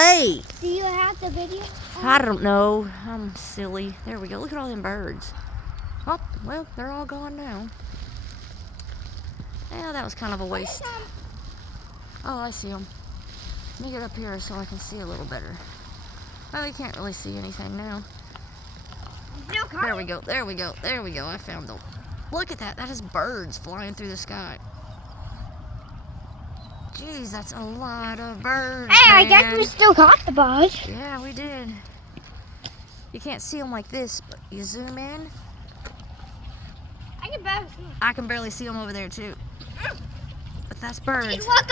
Hey! Do you have the video? I don't know. I'm silly. There we go. Look at all them birds. Oh, well, they're all gone now. Yeah, that was kind of a waste. Oh, I see them. Let me get up here so I can see a little better. Well, you can't really see anything now. There we go. There we go. There we go. I found them. Look at that. That is birds flying through the sky. Jeez, that's a lot of birds. Hey, I guess man. we still caught the bug. Yeah, we did. You can't see them like this, but you zoom in. I can barely see. I can barely see them over there too. But that's birds. Look